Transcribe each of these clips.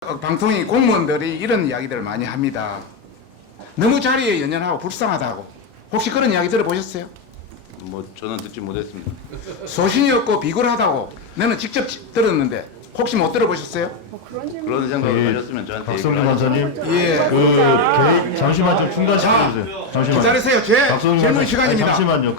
방통위 공무원들이 이런 이야기들을 많이 합니다. 너무 자리에 연연하고 불쌍하다고. 혹시 그런 이야기 들어보셨어요? 뭐 저는 듣지 못했습니다. 소신이 없고 비굴하다고 나는 직접 들었는데 혹시 못 들어보셨어요? 그런 생각을 하셨으면 저한테 박성준 얘기를 간사님, 예. 잠시만 좀 중단 시켜주세요. 잠시만. 기다리세요. 제 박성준 질문 간사님, 시간입니다. 잠시만요.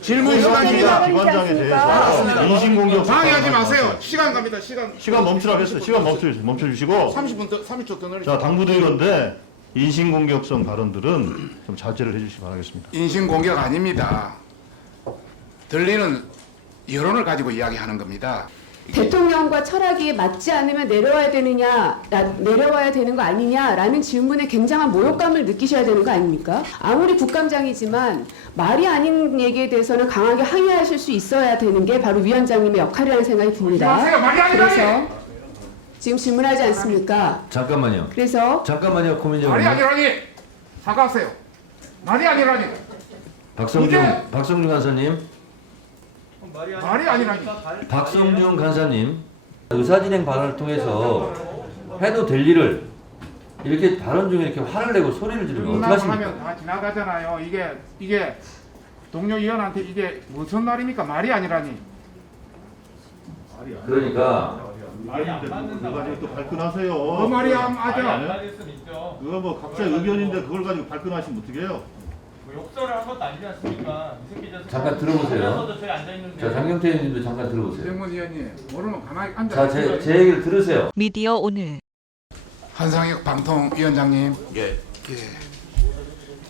질문 시간입니다. 기관장에 대해서 인신공격 방해하지 마세요. 시간 갑니다. 시간 멈추라고 했어요. 시간 멈춰주시고. 30분 더 30초 더 자, 늘리죠. 당부드리건데 인신공격성 발언들은 좀 자제를 해주시기 바라겠습니다. 인신공격 아닙니다. 들리는 여론을 가지고 이야기하는 겁니다. 대통령과 철학이 맞지 않으면 내려와야 되는 거 아니냐라는 질문에 굉장한 모욕감을 느끼셔야 되는 거 아닙니까? 아무리 국감장이지만 말이 아닌 얘기에 대해서는 강하게 항의하실 수 있어야 되는 게 바로 위원장님의 역할이라는 생각이 듭니다. 마세요. 말이 아니라니. 그래서 지금 질문하지 않습니까? 잠깐만요. 그래서 잠깐만요, 고민정 말이 의원님. 아니라니. 사과하세요. 말이 아니라니. 박성중 간사님, 말이 아니라니. 박성중 간사님, 의사진행 발언을 통해서 해도 될 일을 이렇게 발언 중에 이렇게 화를 내고 소리를 지르면 끝나고 어떡하십니까? 하면 다 지나가잖아요. 이게 동료 의원한테 이게 무슨 말입니까? 말이 아니라니. 그러니까 그거 가지고 또 발끈하세요. 그 말이 안 맞아. 그거 뭐 각자 의견인데 그걸 가지고 발끈하시면 어떡해요? 욕설을 한 것도 아니지 않습니까? 잠깐 들어보세요. 서 저희 앉아 있는데. 자, 장경태 의원님도 잠깐 들어보세요. 정문 의원님 모르면 가만히 앉아. 자, 제 얘기를 들으세요. 미디어 오늘 한상혁 방통위원장님. 예.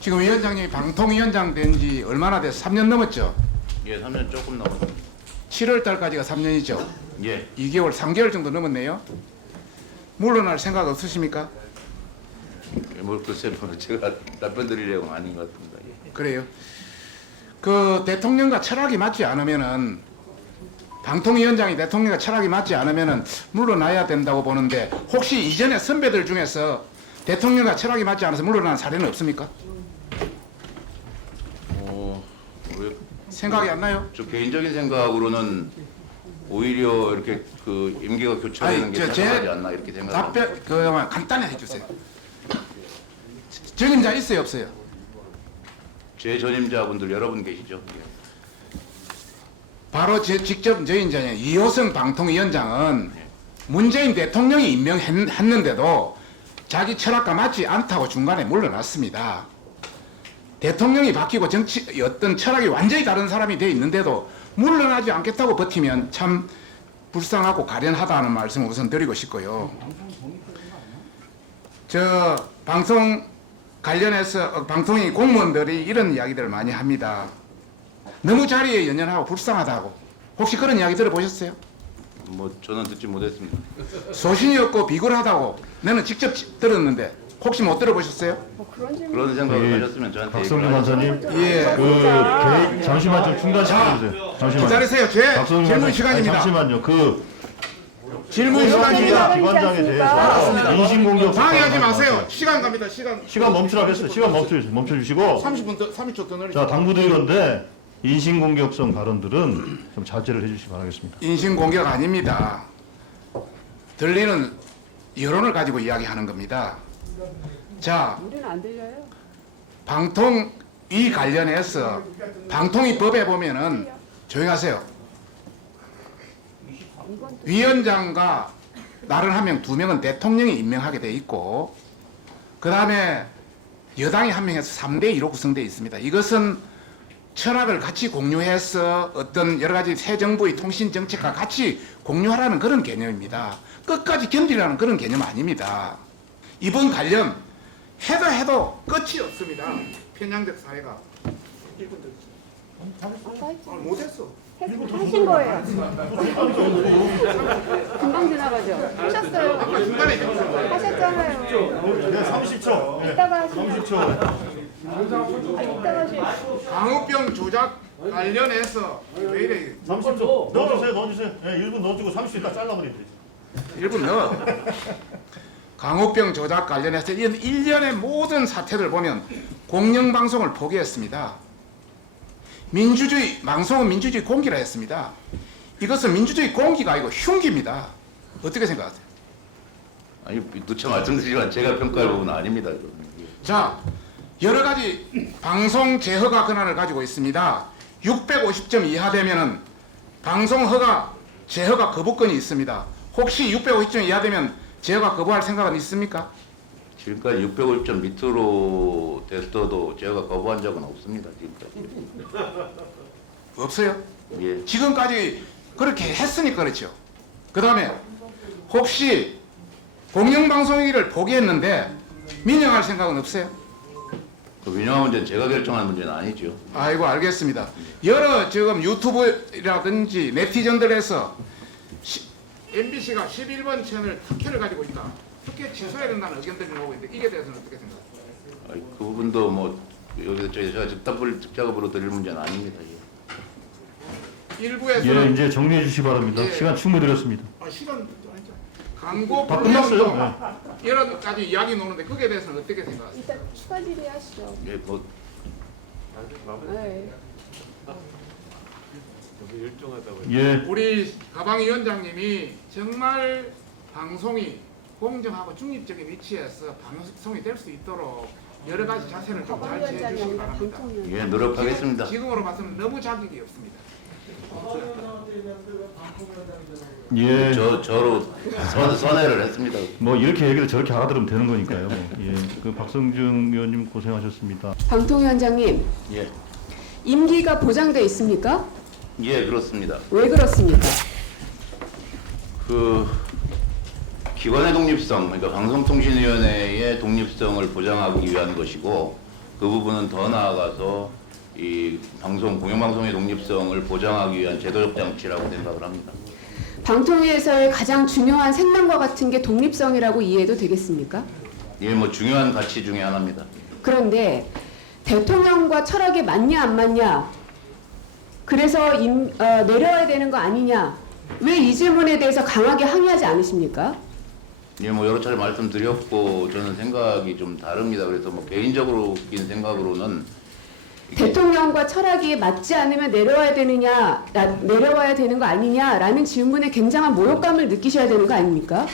지금 위원장님이 방통위원장 된 지 얼마나 돼서 3년 넘었죠? 예, 3년 조금 넘었습니다. 7월 달까지가 3년이죠. 예. 2개월, 3개월 정도 넘었네요. 물러날 생각 없으십니까? 뭐 글쎄 뭐 제가 답변 드리려고 아닌 것 같습니다. 예. 그래요. 그 대통령과 철학이 맞지 않으면은 방통위원장이 대통령과 철학이 맞지 않으면은 물러나야 된다고 보는데 혹시 이전에 선배들 중에서 대통령과 철학이 맞지 않아서 물러난 사례는 없습니까? 왜, 생각이 안 나요? 저 개인적인 생각으로는 오히려 이렇게 그 임기가 교체되는 아니, 게 제 타당하지 않나 이렇게 생각합니다. 답변 간단히 해주세요. 적임자 있어요, 없어요? 제 전임자분들 여러분 계시죠? 예. 바로 제 직접 저인자냐 이호성 방통위원장은 문재인 대통령이 임명했는데도 자기 철학과 맞지 않다고 중간에 물러났습니다. 대통령이 바뀌고 정치 어떤 철학이 완전히 다른 사람이 돼 있는데도 물러나지 않겠다고 버티면 참 불쌍하고 가련하다는 말씀을 우선 드리고 싶고요. 저 방송 관련해서 방통위 공무원들이 이런 이야기들을 많이 합니다. 너무 자리에 연연하고 불쌍하다고. 혹시 그런 이야기 들어보셨어요? 뭐 저는 듣지 못했습니다. 소신이 없고 비굴하다고 나는 직접 들었는데 혹시 못 들어보셨어요? 그런 생각을 하셨으면 저한테 박성준 얘기를 간사님, 예. 잠시만 좀 중단 시켜주세요. 잠시만. 기다리세요. 제 박성준 질문 간사님, 시간입니다. 잠시만요. 질문 시간입니다. 기관장에 대해서 인신공격 방해하지 마세요. 시간 갑니다. 시간 멈추라고 했어요. 시간 멈춰주시고. 30분 더 30초 더 늘리죠. 자, 당부드리건데 인신공격성 발언들은 좀 자제를 해주시기 바라겠습니다. 인신공격 아닙니다. 들리는 여론을 가지고 이야기하는 겁니다. 자, 우리는 안 들려요. 방통위 관련해서 방통위 법에 보면은 조용하세요. 위원장과 나른 한 명, 두 명은 대통령이 임명하게 돼 있고 그 다음에 여당이 한 명에서 3대2로 구성되어 있습니다. 이것은 철학을 같이 공유해서 어떤 여러 가지 새 정부의 통신 정책과 같이 공유하라는 그런 개념입니다. 끝까지 견디라는 그런 개념 아닙니다. 이번 관련 해도 끝이 없습니다. 편향적 사회가. 1분 더. 못했어. 하신 거예요. 금방 지나가죠. 하셨어요. 아까 중간에 했잖아요. 하셨잖아요. 30초. 이따가 하시면. 30초. 이따가 하시면. 광우병 조작 관련해서 왜 이래? 30초. 넣어주세요. 네, 1분 넣어주고 30초 있다 잘라버리면 되지. 1분 넣어. 광우병 조작 관련해서 일련의 모든 사태들 보면 공영방송을 포기했습니다. 방송은 민주주의 공기라 했습니다. 이것은 민주주의 공기가 아니고 흉기입니다. 어떻게 생각하세요? 아니 누차 말씀드리지만 제가 평가할 부분은 아닙니다. 이거는. 자, 여러 가지 방송 재허가 권한을 가지고 있습니다. 650점 이하 되면은 방송 허가 재허가 거부권이 있습니다. 혹시 650점 이하 되면 재허가 거부할 생각은 있습니까? 지금까지 650점 밑으로 됐어도 제가 거부한 적은 없습니다. 지금까지. 없어요. 예. 지금까지 그렇게 했으니까 그렇죠. 그 다음에 혹시 공영방송위를 포기했는데 민영할 생각은 없어요? 그 민영화 문제는 제가 결정할 문제는 아니죠. 아이고 알겠습니다. 여러 지금 유튜브라든지 네티즌들에서 MBC가 11번 채널 특혜를 가지고 있다. 특혜 취소해야 된다는 의견들이 나오고 있는데 이게 대해서는 어떻게 생각하세요? 아니, 그 부분도 뭐 여기서 제가 즉답으로 드릴 문제는 아닙니다. 예. 일부에서는 예, 이제 정리해 주시기 바랍니다. 예. 시간 충분히 드렸습니다. 시간 아니죠. 광고 다 끝났어요. 불량도 여러 가지 이야기 나오는데 그게 대해서는 어떻게 생각하세요? 일단 추가 질의하시죠. 예, 뭐 네. 예, 우리 가방 위원장님이 정말 방송이 공정하고 중립적인 위치에서 방송이 될 수 있도록 여러 가지 자세를 좀 잘 지해 주시기 바랍니다. 예, 노력하겠습니다. 지금으로 봐서는 너무 자격이 없습니다. 예. 저로 선회를 했습니다. 뭐 이렇게 얘기를 저렇게 알아들으면 되는 거니까요. 예, 그 박성중 의원님 고생하셨습니다. 방통위원장님, 예, 임기가 보장돼 있습니까? 예, 그렇습니다. 왜 그렇습니까? 그 기관의 독립성, 그러니까 방송통신위원회의 독립성을 보장하기 위한 것이고, 그 부분은 더 나아가서 이 공영방송의 독립성을 보장하기 위한 제도적 장치라고 생각을 합니다. 방통위에서의 가장 중요한 생명과 같은 게 독립성이라고 이해해도 되겠습니까? 예, 뭐 중요한 가치 중에 하나입니다. 그런데 대통령과 철학이 맞냐 안 맞냐, 그래서 내려와야 되는 거 아니냐, 왜 이 질문에 대해서 강하게 항의하지 않으십니까? 예, 뭐 여러 차례 말씀드렸고 저는 생각이 좀 다릅니다. 그래서 뭐 개인적으로인 생각으로는 대통령과 철학이 맞지 않으면 내려와야 되는 거 아니냐라는 질문에 굉장한 모욕감을 느끼셔야 되는 거 아닙니까?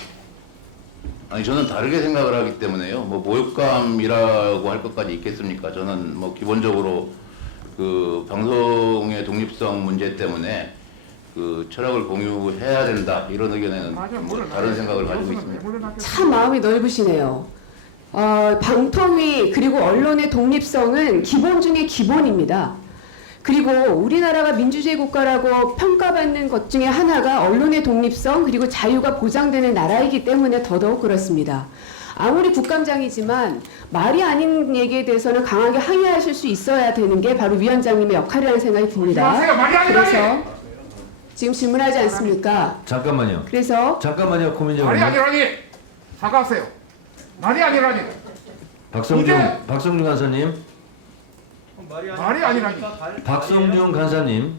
아니 저는 다르게 생각을 하기 때문에요. 뭐 모욕감이라고 할 것까지 있겠습니까? 저는 뭐 기본적으로 그 방송의 독립성 문제 때문에 그 철학을 공유해야 된다 이런 의견에는 뭐 다른 생각을 가지고 있습니다. 참 마음이 넓으시네요. 방통위 그리고 언론의 독립성은 기본 중에 기본입니다. 그리고 우리나라가 민주주의 국가라고 평가받는 것 중에 하나가 언론의 독립성 그리고 자유가 보장되는 나라이기 때문에 더더욱 그렇습니다. 아무리 국감장이지만 말이 아닌 얘기에 대해서는 강하게 항의하실 수 있어야 되는 게 바로 위원장님의 역할이라는 생각이 듭니다. 그래서 지금 질문하지 않습니까? 잠깐만요. 그래서 잠깐만요, 말이 고민정님. 아니라니 사과하세요. 말이 아니라니 박성중 간사님. 말이 아니라니. 박성중 간사님.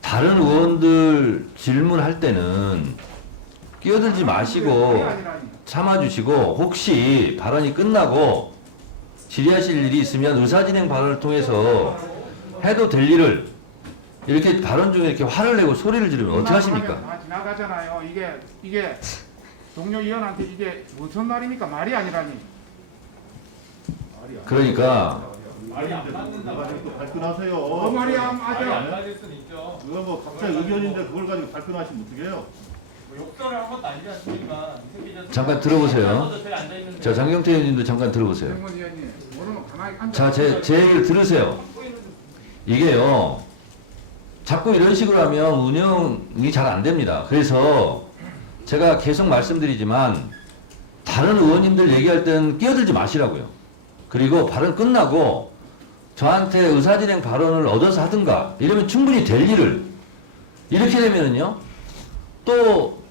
다른 의원들 질문할 때는 끼어들지 마시고 참아주시고, 혹시 발언이 끝나고 질의하실 일이 있으면 의사진행 발언을 통해서 해도 될 일을 이렇게 발언 중에 이렇게 화를 내고 소리를 지르면 어떻게 하십니까? 다 지나가잖아요. 이게 동료 위원한테 이게 무슨 말입니까? 말이 아니라니. 그러니까 말이 안 맞는다. 발끈하세요. 말이 말이 안 아니라. 맞을 수는 있죠. 그거 뭐 각자 의견인데 그걸 가지고 발끈하시면 어떡해요? 뭐 욕설을 한 것도 아니지 않습니까? 잠깐 들어보세요. 저도 저기 앉아 있는데. 자, 장경태 의원님도 잠깐 들어보세요. 정원 위원님, 모르면 가만히 앉아. 자, 제 얘기를 들으세요. 이게요, 자꾸 이런 식으로 하면 운영이 잘 안 됩니다. 그래서 제가 계속 말씀드리지만 다른 의원님들 얘기할 때는 끼어들지 마시라고요. 그리고 발언 끝나고 저한테 의사진행 발언을 얻어서 하든가 이러면 충분히 될 일을, 이렇게 되면은요, 또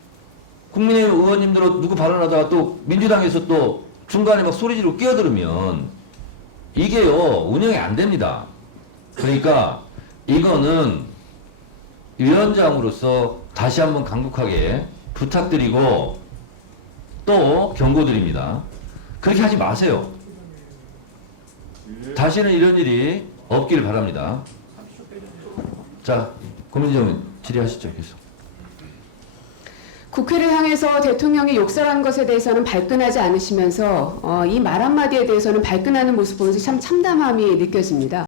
국민의힘 의원님들 누구 발언하다가 또 민주당에서 또 중간에 막 소리 지르고 끼어들으면 이게요, 운영이 안 됩니다. 그러니까 이거는 위원장으로서 다시 한번 강력하게 부탁드리고 또 경고드립니다. 그렇게 하지 마세요. 다시는 이런 일이 없길 바랍니다. 자, 고민정 질의하시죠, 계속. 국회를 향해서 대통령이 욕설한 것에 대해서는 발끈하지 않으시면서 이 말 한마디에 대해서는 발끈하는 모습 보면서 참 참담함이 느껴집니다.